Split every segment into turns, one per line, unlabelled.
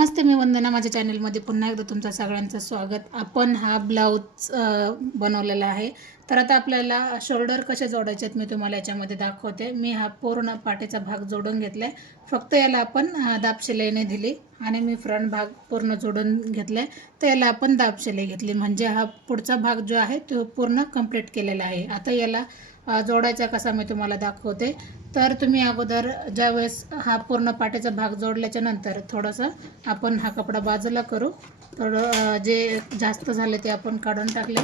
नमस्ते मी वंदना. माझ्या चॅनलमध्ये पुन्हा एकदा तुमचं सगळ्यांचं स्वागत. आपण हा ब्लाऊज बनवलेला आहे. तर आता आपल्याला शोल्डर कसे जोडायचे आहेत मी तुम्हाला याच्यामध्ये दाखवते. मी हा पूर्ण पाठीचा भाग जोडून घेतला आहे फक्त याला आपण दाबशिलाईने दिली आणि मी फ्रंट भाग पूर्ण जोडून घेतला आहे तर याला आपण दाबशिलाई घेतली. म्हणजे हा पुढचा भाग जो आहे तो पूर्ण कंप्लीट केलेला आहे. आता याला जोडायचा कसा मी तुम्हाला दाखवते. तर तुम्ही अगोदर ज्यावेळेस हा पूर्ण पाट्याचा भाग जोडल्याच्या नंतर थोडंसं आपण हा कपडा बाजूला करू. थोडं जे जास्त झाले ते आपण काढून टाकले.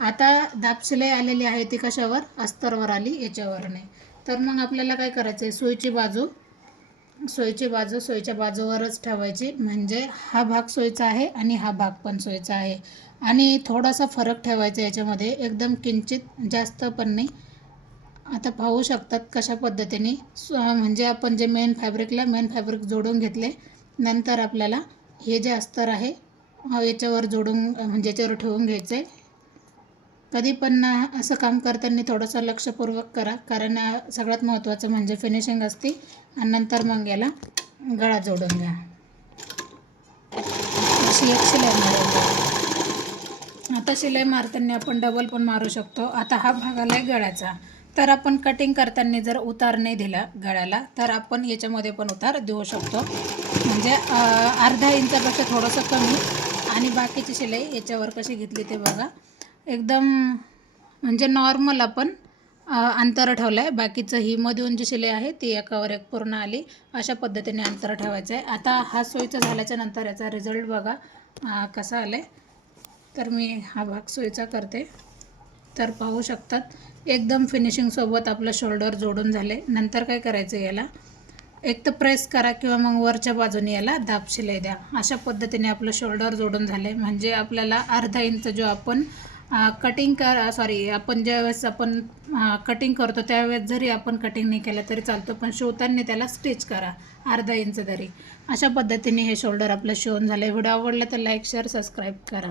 आता दापशिलाई आलेली आहे ती कशावर? अस्तरवर आली याच्यावर नाही. तर मग आपल्याला काय करायचं आहे सोयीची बाजू. सोयीची बाजू सोयीच्या बाजूवरच ठेवायची. म्हणजे हा भाग सोयीचा आहे आणि हा भाग पण सोयीचा आहे. आणि थोडासा फरक ठेवायचा याच्यामध्ये. एकदम किंचित जास्त पण नाही. आता पाहू शकतात कशा पद्धतीने. म्हणजे आपण जे मेन फॅब्रिकला मेन फॅब्रिक जोडून घेतले नंतर आपल्याला हे जे अस्तर आहे याच्यावर जोडून म्हणजे याच्यावर ठेवून घ्यायचं आहे कधी पण ना असं काम करताना थोडंसं लक्षपूर्वक करा. कारण सगळ्यात महत्त्वाचं म्हणजे फिनिशिंग असते आणि नंतर मग याला गळा जोडून घ्या. अशी एक शिलाई मारून आता शिलाई मारताना आपण डबल पण मारू शकतो. आता हा भाग आला आहे गळ्याचा. तर आपण कटिंग करताना जर उतार नाही दिला गळ्याला तर आपण याच्यामध्ये पण उतार देऊ शकतो. म्हणजे अर्धा इंचापेक्षा थोडंसं कमी आणि बाकीची शिलाई याच्यावर कशी घेतली ते बघा. एकदम म्हणजे नॉर्मल आपण अंतर ठेवलं आहे बाकीचं ही मधून जी शिलाई आहे ती एकावर एक पूर्ण आली. अशा पद्धतीने अंतर ठेवायचं आहे आता हा सोयीचा झाल्याच्यानंतर याचा रिझल्ट बघा कसा आला आहे तर मी हा भाग सोयीचा करते. तर पाहू शकतात एकदम फिनिशिंगसोबत आपलं शोल्डर जोडून झाले. नंतर काय करायचं याला? एक तर प्रेस करा किंवा मग वरच्या बाजूने याला दाब शिलाई द्या. अशा पद्धतीने आपलं शोल्डर जोडून झाले म्हणजे आपल्याला अर्धा इंच जो आपण कटिंग कर सॉरी आपण ज्यावेळेस आपण कटिंग करतो त्यावेळेस जरी आपण कटिंग नाही केलं तरी चालतो पण शिवताना त्याला स्टिच करा अर्धा इंच तरी अशा पद्धतीने हे शोल्डर आपलं शिवून झालं व्हिडिओ आवडला तर लाईक शेअर सबस्क्राईब करा.